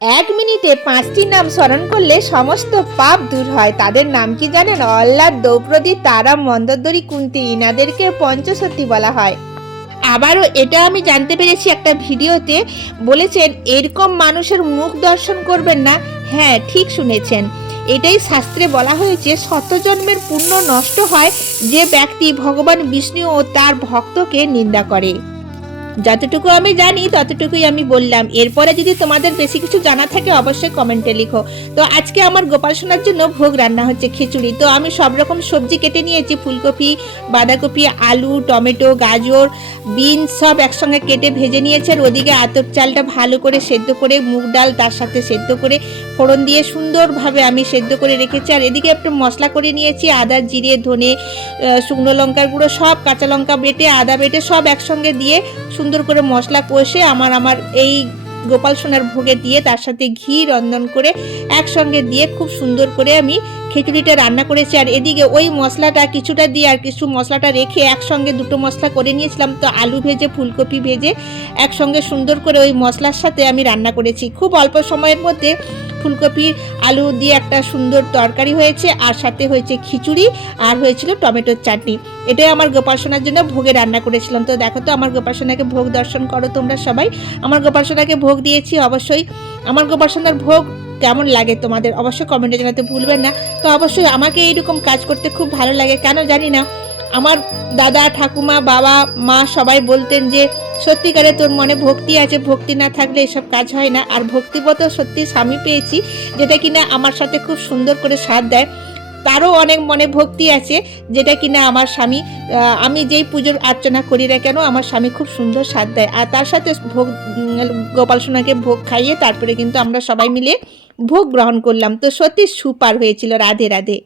এক মিনিটে 5টি নাম স্মরণ করলে সমস্ত পাপ দূর হয়। তাদের নাম কি জানেন? অল্লাদ, দ্রৌপদী, তারা, মন্দোদরী, কুন্তী। ইনাদেরকে পঞ্চসতী বলা হয়। আবারও এটা আমি জানতে পেরেছি একটা ভিডিওতে, বলেছেন এরকম মানুষের মুখ দর্শন করবেন না। হ্যাঁ, ঠিক শুনেছেন। এটাই শাস্ত্রে বলা হয়েছে, শতজন্মের পুণ্য নষ্ট হয় যে ব্যক্তি ভগবান বিষ্ণু ও তার ভক্তকে নিন্দা করে। যতটুকু আমি জানি ততটুকুই আমি বললাম। এরপরে যদি তোমাদের বেশি কিছু জানা থাকে অবশ্যই কমেন্টে লিখো। তো আজকে আমার গোপাল সোনার জন্য ভোগ রান্না হচ্ছে খিচুড়ি। তো আমি সব রকম সবজি কেটে নিয়েছি, ফুলকপি, বাঁধাকপি, আলু, টমেটো, গাজর, বিনস সব একসঙ্গে কেটে ভেজে নিয়েছে। আর ওদিকে আতপ চালটা ভালো করে সেদ্ধ করে, মুগ ডাল তার সাথে সেদ্ধ করে ফোড়ন দিয়ে সুন্দরভাবে আমি সেদ্ধ করে রেখেছি। আর এদিকে একটু মশলা করে নিয়েছি, আদা, জিরে, ধনে, শুকনো লঙ্কার গুঁড়ো, সব কাঁচা লঙ্কা বেটে, আদা বেটে সব একসঙ্গে দিয়ে সুন্দর করে মশলা কষে আমার এই গোপাল সোনার ভোগে দিয়ে তার সাথে ঘি রন্ধন করে একসঙ্গে দিয়ে খুব সুন্দর করে আমি খিচুড়িটা রান্না করেছি। আর এদিকে ওই মশলাটা কিছুটা দিয়ে আর কিছু মশলাটা রেখে একসঙ্গে দুটো মশলা করে নিয়েছিলাম। তো আলু ভেজে, ফুলকপি ভেজে একসঙ্গে সুন্দর করে ওই মশলার সাথে আমি রান্না করেছি। খুব অল্প সময়ের মধ্যে ফুলকপি আলু দিয়ে একটা সুন্দর তরকারি হয়েছে, আর সাথে হয়েছে খিচুড়ি, আর হয়েছিল টমেটোর চাটনি। এটাই আমার গোপাল সোনার জন্য ভোগে রান্না করেছিলাম। তো দেখো তো আমার গোপাল সোনাকে ভোগ দর্শন করো তোমরা সবাই। আমার গোপাল সোনাকে ভোগ দিয়েছি। অবশ্যই আমার গোপাল সোনার ভোগ কেমন লাগে তোমাদের অবশ্যই কমেন্টে জানাতে ভুলবেন না। তো অবশ্যই আমাকে এইরকম কাজ করতে খুব ভালো লাগে, কেন জানি না। আমার দাদা, ঠাকুমা, বাবা, মা সবাই বলতেন যে সত্যিকারে তোর মনে ভক্তি আছে, ভক্তি না থাকলে এসব কাজ হয় না। আর ভক্তিবত সত্যি স্বামী পেয়েছি, যেটা কিনা আমার সাথে খুব সুন্দর করে সাথ দেয়। তারও অনেক মনে ভক্তি আছে, যেটা কিনা আমার স্বামী, আমি যেই পুজোর অর্চনা করি না কেন আমার স্বামী খুব সুন্দর সাথ দেয়। আর তার সাথে ভোগ, গোপাল সোনাকে ভোগ খাইয়ে তারপরে কিন্তু আমরা সবাই মিলে ভোগ গ্রহণ করলাম। তো সত্যি সুপার হয়েছিল। রাধে রাধে।